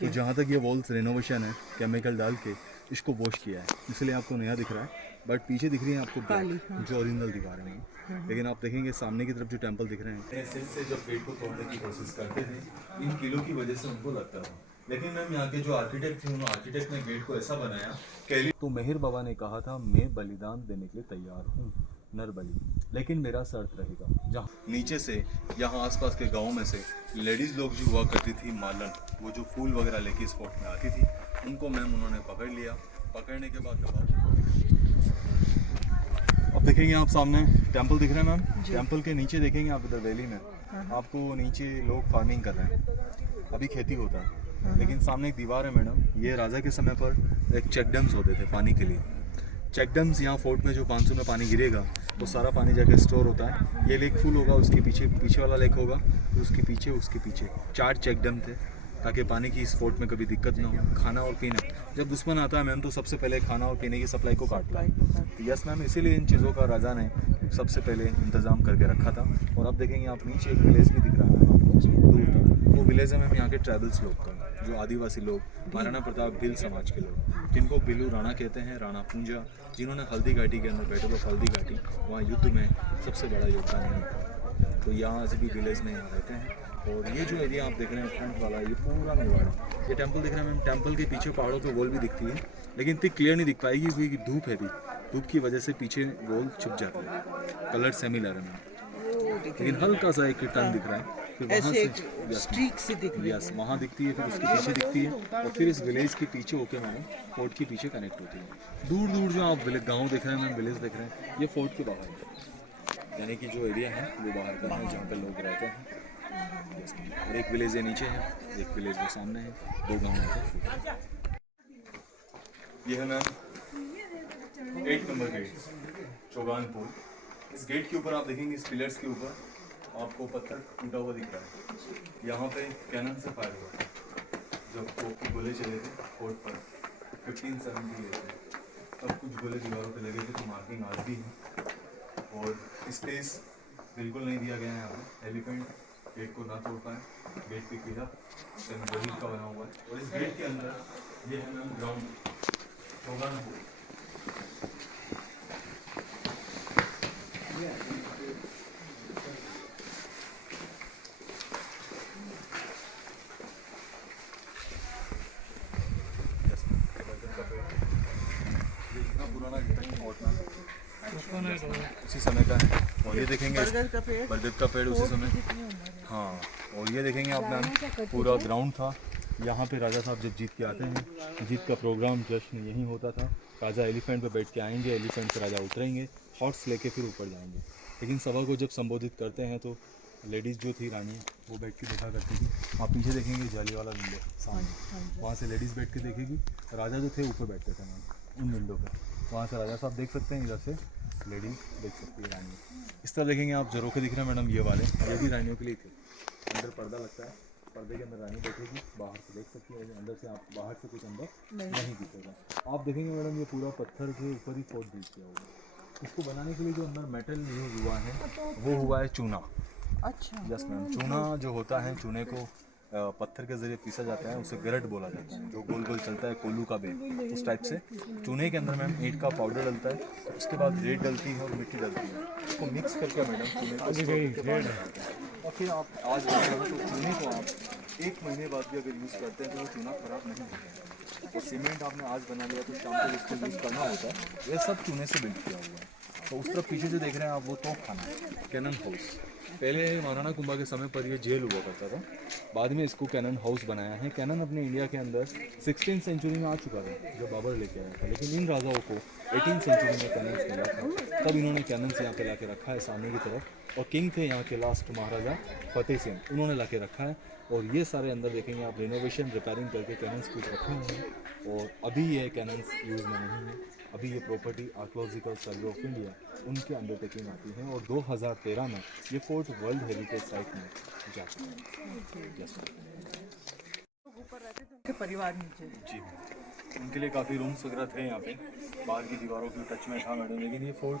तो जहाँ तक ये वॉल्स रेनोवेशन है, केमिकल डाल के इसको वॉश किया है, इसलिए आपको नया दिख रहा है। बट पीछे दिख रही है आपको ब्लैक, जो ओरिजिनल दीवार है मैम। लेकिन आप देखेंगे सामने की तरफ जो टेंपल दिख रहे हैं, ऐसे से जब गेट को तोड़ने की कोशिश करते थे, इन किलों की वजह से उनको लगता था। लेकिन मैम यहाँ के जो आर्किटेक्ट थे, उन आर्किटेक्ट ने गेट को ऐसा बनाया कि तो मेहर बाबा ने कहा था, मैं बलिदान देने के लिए तैयार हूँ, नर बलि, लेकिन मेरा शर्त रहेगा। जहाँ नीचे से यहाँ आसपास के गाँव में से लेडीज़ लोग जो हुआ करती थी मालन, वो जो फूल वगैरह लेके स्पॉट में आती थी, उनको मैम उन्होंने पकड़ लिया। पकड़ने के बाद अब देखेंगे आप सामने टेंपल दिख रहा है मैम। टेंपल के नीचे देखेंगे आप, इधर वैली में आपको नीचे लोग फार्मिंग कर रहे हैं, अभी खेती होता है। लेकिन सामने एक दीवार है मैडम, ये राजा के समय पर एक चेक डैम्स होते थे पानी के लिए। चेक डैम्स यहाँ फोर्ट में जो 500 में पानी गिरेगा तो सारा पानी जाके स्टोर होता है। ये लेक फुल होगा, उसके पीछे वाला लेक होगा, तो उसके पीछे 4 चेक डैम थे, ताकि पानी की इस फोर्ट में कभी दिक्कत ना हो। खाना और पीना, जब दुश्मन आता है मैम तो सबसे पहले खाना और पीने की सप्लाई को काटता है। तो यस मैम, इसीलिए इन चीज़ों का राजा ने सबसे पहले इंतज़ाम करके रखा था। और अब देखेंगे आप नीचे एक विलेज भी दिख रहा है मैम आपको दूर तक, वो विलेज है मैम यहाँ के ट्राइबल्स लोग का, जो आदिवासी लोग, महाराणा प्रताप भील समाज के लोग, जिनको बिलू राणा कहते हैं, राणा पूंजा, जिन्होंने हल्दी घाटी के अंदर, बैटल ऑफ हल्दी घाटी, वहाँ युद्ध में सबसे बड़ा योगदान है। तो यहाँ आज भी विलेज में यहाँ रहते हैं। और ये जो एरिया आप देख रहे हैं फ्रंट वाला, ये पूरा मेवाड़ है। ये टेंपल दिख रहा है मैम, टेंपल के पीछे पहाड़ों पे वॉल भी दिखती है, लेकिन इतनी क्लियर नहीं दिख पाएगी क्योंकि धूप है भी, धूप की वजह से पीछे वॉल छुप जाती है। कलर सिमिलर है मैम, लेकिन हल्का सा एक टर्न दिख रहा है, फिर वहाँ से स्ट्रीक सी दिख रही है। यस, वहाँ दिखती है, फिर उसके पीछे दिखती है, और फिर इस विलेज के पीछे होके मैडम फोर्ट के पीछे कनेक्ट होती है। दूर दूर जो आप गाँव देख रहे हैं मैम, विलेज देख रहे हैं, ये फोर्ट के बाहर है, यानी कि जो एरिया है वो बाहर का है जहाँ पे लोग रहते हैं। और एक विलेज ये नीचे है, एक विलेज वो सामने है, 2 गाँव है। ये है मैम 8 नंबर गेट, चौगान पुल। इस गेट के ऊपर आप देखेंगे, इस पिलर्स के ऊपर आपको पत्थर टूटा हुआ दिख रहा है। यहाँ पे कैनन से फायर हुआ जब तोप के गोले चले थे फोर्ट पर 1570 में, तब कुछ गोले दीवारों पे लगे थे, तो मार्किंग आज भी है। और स्पेस बिल्कुल नहीं दिया गया है यहाँ पे, एलिफेंट गेट को ना तोड़ पाए। गेट पे किला सिंबॉलिक का बना हुआ है। और इस गेट के अंदर ये है मैम ग्राउंड, चौगान पुल। पुराना उसी समय का है। और ये देखेंगे बरगद का पेड़ उसी समय, हाँ। और ये देखेंगे आप मैम, पूरा ग्राउंड था, यहाँ पे राजा साहब जब जीत के आते हैं, जीत का प्रोग्राम जश्न यहीं होता था। राजा एलिफेंट पे बैठ के आएंगे, एलिफेंट से राजा उतरेंगे, हॉर्स लेके फिर ऊपर जाएंगे। लेकिन सभा को जब संबोधित करते हैं तो लेडीज़ जो थी रानी, वो बैठ के देखा करती थी। आप पीछे देखेंगे जाली वाला विंडो सामने, वहाँ से लेडीज़ बैठ के देखेगी, राजा जो थे ऊपर बैठते थे मैम उन विंडो पर, वहाँ से राजा साहब देख सकते हैं, इधर से लेडीज देख सकती है रानी। इस तरह देखेंगे आप, झरोखे दिख रहे हैं मैडम, ये वाले ये भी रानियों के लिए थे। अंदर पर्दा लगता है, पर्दे के अंदर रानी बैठेगी, बाहर से देख सकती है, अंदर से आप बाहर से कुछ अंदर नहीं दिखेगा। आप देखेंगे मैडम, ये पूरा पत्थर के ऊपर ही फोर्ट यूज किया हुआ है। इसको बनाने के लिए जो अंदर मेटल यूज हुआ है वो हुआ है चूना। अच्छा, यस मैम, चूना जो होता है, चूने को पत्थर के जरिए पीसा जाता है, उसे गरट बोला जाता है, जो गोल गोल चलता है, कोलू का बेल, उस टाइप से। चूने के अंदर मैम ईंट का पाउडर डलता है, उसके बाद रेत डलती है और मिट्टी डलती है, उसको मिक्स करके मैडम चूने को और फिर आप आज तो चूने को आप 1 महीने बाद भी अगर यूज़ करते हैं तो वो चूना ख़राब नहीं होता। और सीमेंट आपने आज बना लिया तो शाम को उसको यूज़ करना होता है, ये सब चूने से बिल्ड किया हुआ है। तो उस तरफ पीछे जो देख रहे हैं आप, वो तोप खाना है, कैनन हाउस। पहले महाराणा कुंभा के समय पर ये जेल हुआ करता था, बाद में इसको कैनन हाउस बनाया है। कैनन अपने इंडिया के अंदर 16th सेंचुरी में आ चुका था जब बाबर लेके आया था, लेकिन इन राजाओं को 18th सेंचुरी में कैनन मिला था, तब इन्होंने कैनन से यहाँ पे ला के रखा है सामने की तरफ। और किंग थे यहाँ के लास्ट महाराजा फतेह सिंह, उन्होंने ला के रखा है। और ये सारे अंदर देखेंगे आप, रेनोवेशन रिपेयरिंग करके कैनन्स कुछ रखे हुए हैं, और अभी ये कैनन्स यूज़ में नहीं है। अभी ये property archaeological survey of India, उनके अंडरटेकिंग आती है, और 2013 में ये फोर्ट वर्ल्ड हेरिटेज साइट में जा चुका है। ऊपर रहते थे, परिवार नीचे। जी। उनके लिए काफ़ी रूम्स वगैरह थे यहाँ पे, बाहर की दीवारों के टच में था मैडम। लेकिन ये फोर्ट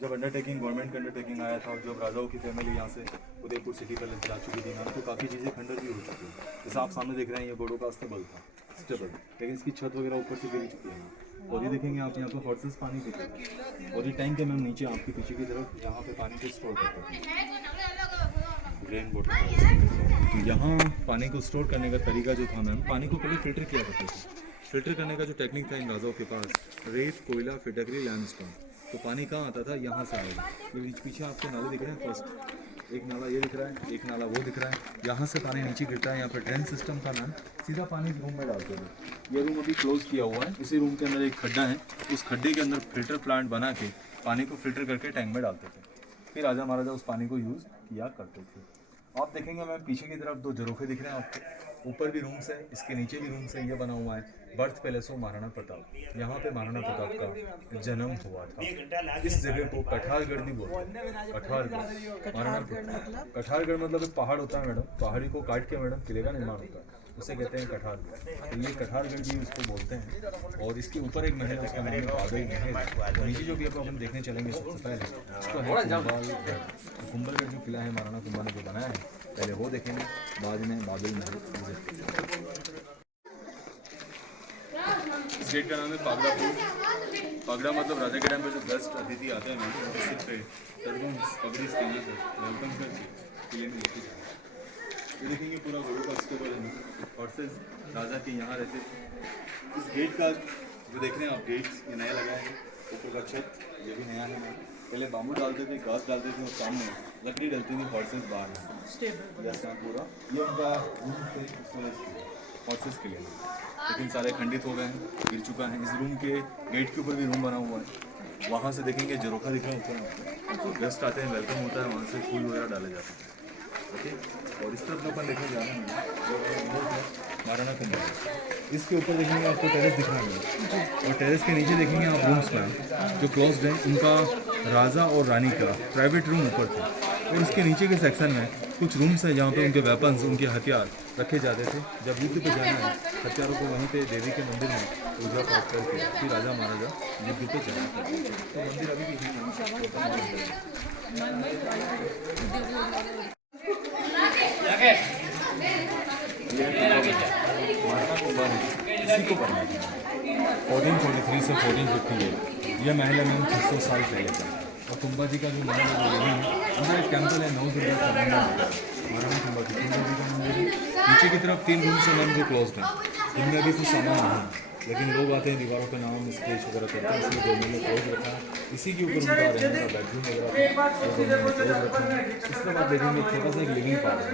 जब अंडरटेकिंग गवर्नमेंट का अंडरटेकिंग आया था और जब राजाओं की फैमिली यहाँ से उदयपुर सिटी पैलेस जा चुकी थी ना, तो काफ़ी चीज़ें खंडर भी हो चुकी हैं। जैसे आप सामने देख रहे हैं ये बोर्डों का अस्तबल था, स्टेबल, लेकिन इसकी छत वगैरह ऊपर से गिरी चुकी है। और ये देखेंगे आप यहाँ पे हॉर्सेस पानी पीते हैं, और ये टैंक है मैम नीचे आपके पीछे की तरफ, यहाँ पे पानी को स्टोर करते हैं, रेन वाटर। तो यहाँ पानी को स्टोर करने का तरीका जो था मैम, पानी को पहले फिल्टर किया करते थे। फिल्टर करने का जो टेक्निक था इन राजाओं के पास, रेत, कोयला, फिटकरी, लैमस्टोन। तो पानी कहाँ आता था, यहाँ से आएगा। तो पीछे आपको नाले दिख रहे हैं, फर्स्ट एक नाला ये दिख रहा है, एक नाला वो दिख रहा है, यहाँ से पानी नीचे गिरता है। यहाँ पर ड्रेन सिस्टम था मैम, सीधा पानी रूम में डालते थे। ये रूम अभी क्लोज किया हुआ है, इसी रूम के अंदर एक खड्डा है, उस खड्डे के अंदर फिल्टर प्लांट बना के पानी को फिल्टर करके टैंक में डालते थे। फिर राजा महाराजा उस पानी को यूज़ किया करते थे। आप देखेंगे मैम पीछे की तरफ 2 झरोखे दिख रहे हैं आपको, ऊपर भी रूम्स है, इसके नीचे भी रूम्स है। ये बना हुआ है birth palace of Maharana Pratap, यहाँ पे महाराणा प्रताप का जन्म हुआ था। इस जगह को कठारगढ़ भी बोलते हैं, कठारगढ़। महाराणा कठारगढ़ मतलब एक पहाड़ होता है मैडम, पहाड़ी को काट के मैडम किले का निर्माण होता है, उसे कहते हैं कठारगढ़। तो ये कठारगढ़ भी इसको बोलते हैं। और इसके ऊपर एक महल जिसका नाम है बाबई महल। और नीचे जो भी अपन देखने चलेंगे सबसे पहले उसको है कुंभलगढ़। कुंभलगढ़ जो किला है महाराणा कुंभा ने जो बनाया है, पहले वो देखेंगे, बाद में बाबई महल। इस गेट का नाम है पागड़ा फोर्ट। पागड़ा मतलब राजा के टाइम पे जो गेस्ट अतिथि आते हैं मैम, उनके सिर पे टर्बन्स पगड़ी पहना कर वेलकम करके किले में लेके जाते हैं। ये देखेंगे पूरा घोड़ों का स्टेबल है, हॉर्सेस राजा के यहाँ रहते थे। इस गेट का जो देख रहे हैं आप, गेट्स ये नया लगाया है, ऊपर का छत ये भी नया है। पहले बाम्बू डालते थे, घास डालते थे, और सामने लकड़ी डलती थी हॉर्सेस बाहर जैसा पूरा। ये उनका रूम थे हॉर्सेस के लिए, लेकिन सारे खंडित हो गए हैं, गिर चुका है। इस रूम के गेट के ऊपर भी रूम बना हुआ है। वहाँ से देखेंगे झरोखा दिख रहा है ऊपर, गेस्ट आते हैं, वेलकम होता है, वहाँ से फूल वगैरह डाले जाते हैं। ओके, और इस तरफ जो अपन देखने जा रहे हैं महाराणा कुंभा, इसके ऊपर देखेंगे आपको टेरेस दिख रहा है, और टेरेस के नीचे देखेंगे आप रूम्स में जो क्लोज्ड हैं। उनका राजा और रानी का प्राइवेट रूम ऊपर था, और इसके नीचे के सेक्शन में कुछ रूम्स हैं जहाँ पे उनके वेपन्स, उनके हथियार रखे जाते थे। जब युद्ध पे जाना है, हथियारों को वहीं पे देवी के मंदिर में पूजा पाठ करके फिर राजा महाराजा युद्ध पे जाना करते थे। तो मंदिर अभी भी महाराणा कुंभा ने इसी को बनाया था 1443 से 1458। यह महल है मैम 600 साल पहले का। और कुंभा जी का जो महल है वो यही है। उनका एक टेम्पल है 9 दुर्गा का महाराणा कुंभा जी का मंदिर। नीचे की तरफ 3 रूम से मैम जो क्लोज्ड हैं, इनमें अभी कुछ सामान नहीं, लेकिन लोग आते हैं दीवारों पे नाम स्केच वगैरह करते हैं, इसलिए गवर्नमेंट ने क्लोज रखा है। इसी के ऊपर उनका रहने का बेडरूम वगैरह। इसके बाद देखेंगे छोटा सा एक लिविंग पार्ट है,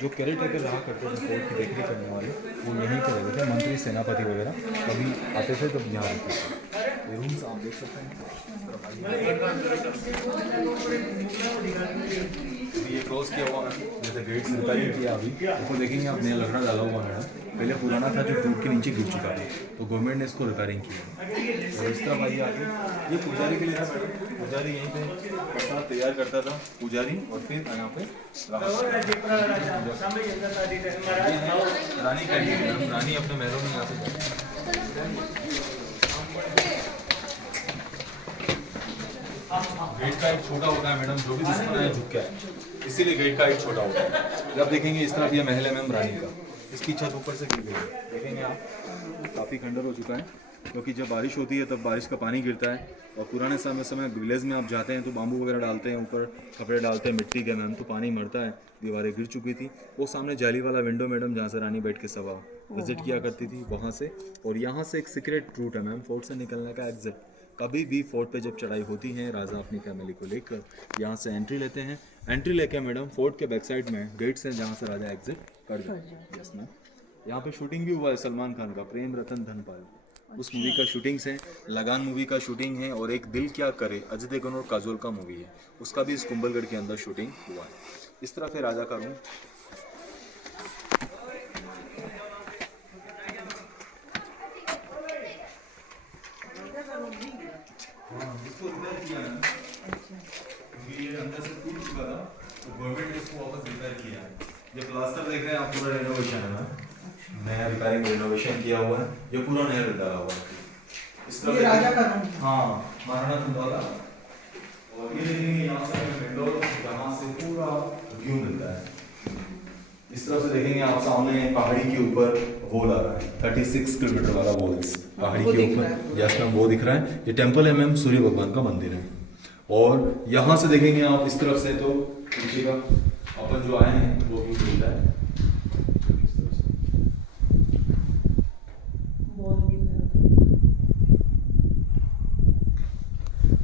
जो केयर टेकर रहा करते थे फोर्ट की देखरेख करने वाले, वो यहीं पर रहते थे। मंत्री सेनापति वगैरह कभी आते थे तब यहाँ रहते थे। ये रूम्स आप देख सकते हैं, ये क्लोज किया हुआ है, जैसे गेट्स रिपेयरिंग किया अभी। ऊपर देखेंगे आप नया लकड़ा डाला हुआ है, पहले पुराना था जो टूट के नीचे गिर चुका था, तो गवर्नमेंट ने इसको रिपेयरिंग किया। और इस तरफ आइए आगे, ये पुजारी के लिए था। पुजारी यहीं पे प्रसाद तैयार करता था, पुजारी, और फिर यहाँ पे रानी का रानी अपने महलों में यहाँ से गेट का एक छोटा होता है मैडम, जो भी दुश्मन है झुक के है, इसीलिए गेट का एक छोटा होता है। जब देखेंगे इस तरफ ये महल है मैम रानी का, इसकी छत ऊपर से गिर गई है, देखेंगे आप काफ़ी खंडर हो चुका है, क्योंकि जब बारिश होती है तब बारिश का पानी गिरता है। और पुराने समय विलेज में आप जाते हैं तो बाम्बू वगैरह डालते हैं, ऊपर कपड़े डालते हैं मिट्टी के मैम, तो पानी मरता है, दीवारें गिर चुकी थी। वो सामने जाली वाला विंडो मैडम जहाँ से रानी बैठ के सवा विजिट किया करती थी, वहाँ से। और यहाँ से एक सीक्रेट रूट है मैम फोर्ट से निकलने का एग्जिट। कभी भी फोर्ट पे जब चढ़ाई होती है, राजा अपनी फैमिली को लेकर यहाँ से एंट्री लेते हैं। एंट्री लेके मैडम फोर्ट के बैक साइड में गेट्स हैं जहाँ से राजा एग्जिट कर जाए। यस मैम, यहाँ पे शूटिंग भी हुआ है सलमान खान का प्रेम रतन धन पायो, उस मूवी का शूटिंग्स है। लगान मूवी का शूटिंग है, और एक दिल क्या करे अजय देवगन और काजोल का मूवी है, उसका भी इस कुंभलगढ़ के अंदर शूटिंग हुआ है। इस तरह फिर राजा का रूम। इसको रिपेयर किया है, ये अंदर से टूट चुका था, तो गवर्नमेंट ने इसको वापस रिपेयर किया है। ये प्लास्टर देख रहे हैं आप, पूरा रेनोवेशन है ना। नया रिपेयरिंग रिनोवेशन किया हुआ है, ये पूरा नया डाला हुआ है। इस ये राजा का रूम है। हाँ, महाराणा कुंभा का। और ये देखेंगे यहाँ से हमें विंडो, जहाँ से पूरा व्यू मिलता है। इस तरफ से देखेंगे आप सामने पहाड़ी के ऊपर वॉल आ रहा है, 36 किलोमीटर वाला वॉल पहाड़ी वो के दिख रहा ऊपर। है। यस मैम, वो दिख रहा है। ये टेम्पल है मैम, सूर्य भगवान का मंदिर है। और यहाँ से देखेंगे आप इस तरफ से तो नीचे का अपन जो आए हैं वो व्यू मिलता है।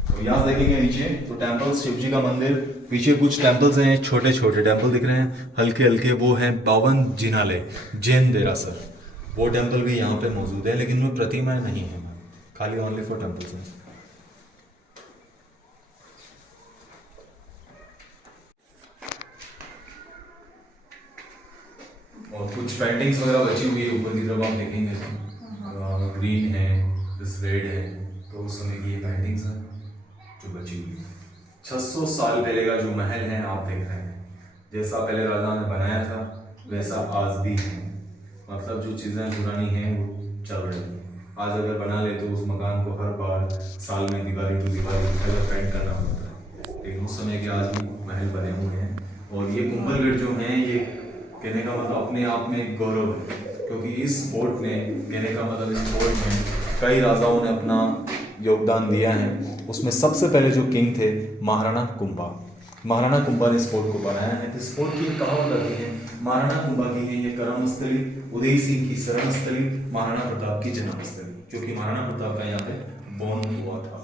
तो यहाँ से देखेंगे नीचे तो टेम्पल, शिव जी का मंदिर, पीछे कुछ टेम्पल्स हैं, छोटे छोटे टेम्पल दिख रहे हैं हल्के हल्के, वो हैं 52 जिनालय जैन देरासर। वो टेम्पल भी यहाँ पे मौजूद है, लेकिन उनमें प्रतिमाएं नहीं है, खाली ओनली फॉर टेम्पल्स हैं। और कुछ पेंटिंग्स वगैरह बची हुई है ऊपर की तरफ, आप देखेंगे ग्रीन है, रेड है, तो उस समय की ये पेंटिंग्स हैं जो बची हुई है। 600 साल पहले का जो महल है आप देख रहे हैं, जैसा पहले राजा ने बनाया था वैसा आज भी है। मतलब जो चीज़ें पुरानी हैं वो चल रही हैं। आज अगर बना ले तो उस मकान को हर बार साल में Diwali to Diwali colour paint करना पड़ता है, लेकिन उस समय के आज भी महल बने हुए हैं। और ये कुंभलगढ़ जो हैं, ये कहने का मतलब अपने आप में एक गौरव है, क्योंकि इस फोर्ट ने, कहने का मतलब इस फोर्ट में कई राजाओं ने अपना योगदान दिया है। उसमें सबसे पहले जो किंग थे महाराणा कुंभा, महाराणा कुंभा ने इस फोर्ट को बनाया है। इस फोर्ट की एक कहावत आती है, महाराणा कुंभा की है ये कर्मस्थली, उदय सिंह की शरणस्थली, महाराणा प्रताप की जन्मस्थली, क्योंकि महाराणा प्रताप का यहाँ पे बॉर्न हुआ था।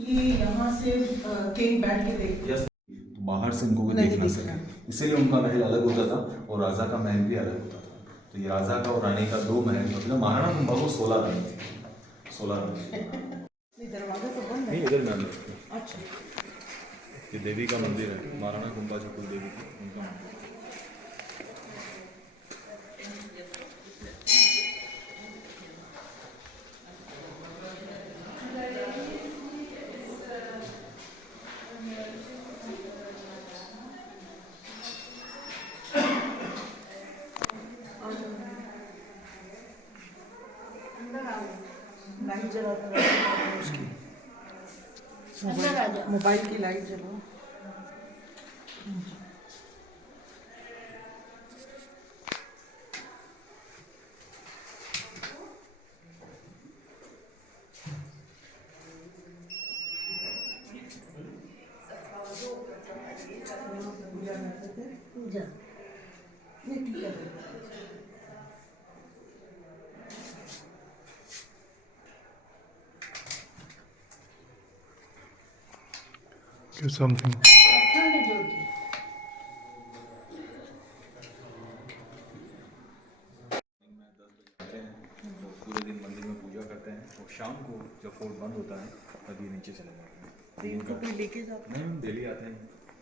ये यहाँ से किंग बैठ के देख। यस, बाहर से इनको कोई नहीं देख ना दिखता। सके, इसलिए उनका महल अलग होता था और राजा का महल भी अलग होता था। तो ये राजा का और रानी का दो महल, मतलब महाराणा कुंभा को 16 रानी थी, 16 रानी। ये दरवाजा तो बंद है। नहीं, इधर मैम, अच्छा। ये देवी का मंदिर है, महाराणा कुंभा जो कुल देवी थी उनका मंदिर। लाइट जला दो उसकी, मोबाइल की लाइट जलाओ। पूजा नहीं ठीक है। Do something. पूरे दिन मंदिर में पूजा करते हैं और शाम को जब फोर्ट बंद होता है तभी नीचे चले जाते हैं। इनको कोई लेके जाता नहीं, हम डेली आते हैं,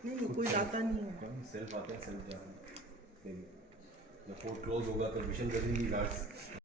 नहीं, कोई जाता नहीं है। सेल्फ आते हैं, सेल्फ जाते हैं डेली। जब फोर्ट क्लोज होगा तो विशल करेंगी गार्ड्स।